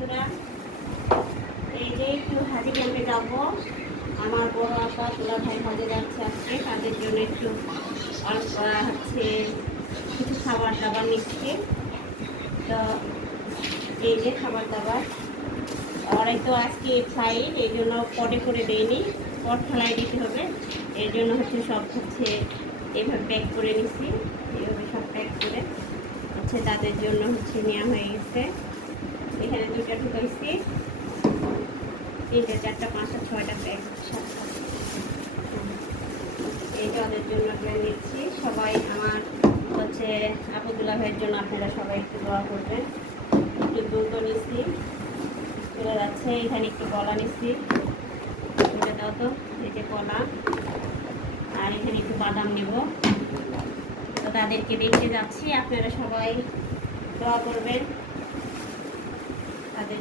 বন্ধুরা, এই যে একটু হাজি ক্যাম্পে যাবো। আমার বড় আপা তোলা ভাই হজে যাচ্ছে আজকে, তাদের জন্য একটু অল্প হচ্ছে কিছু খাবার দাবার নিচ্ছি। তো এই যে খাবার দাবার, ওরাই তো আজকে ফ্লাইট, এই জন্য পটে করে দেয়নি, পট ফেলাই দিতে হবে। এর জন্য হচ্ছে সব হচ্ছে এভাবে প্যাক করে নিছি, এইভাবে সব প্যাক করে হচ্ছে তাদের জন্য হচ্ছে নেওয়া হয়ে গেছে। এখানে দুইটা ঢুকাইছি, 3টে 4টা 5টা 6টা প্যাক, 7টা। এইটা ওদের জন্য নিচ্ছি। সবাই আমার হচ্ছে আবুদুল্লাহ ভাইয়ের জন্য আপনারা সবাই একটু দোয়া করবেন। একটু দুধ নিচ্ছি, চলে যাচ্ছে। এখানে একটু কলা নিচ্ছি, ওটা দাও তো, এই যে কলা। আর এখানে একটু বাদাম নেব। তো তাদেরকে দেখতে যাচ্ছি, আপনারা সবাই দোয়া করবেন তাদের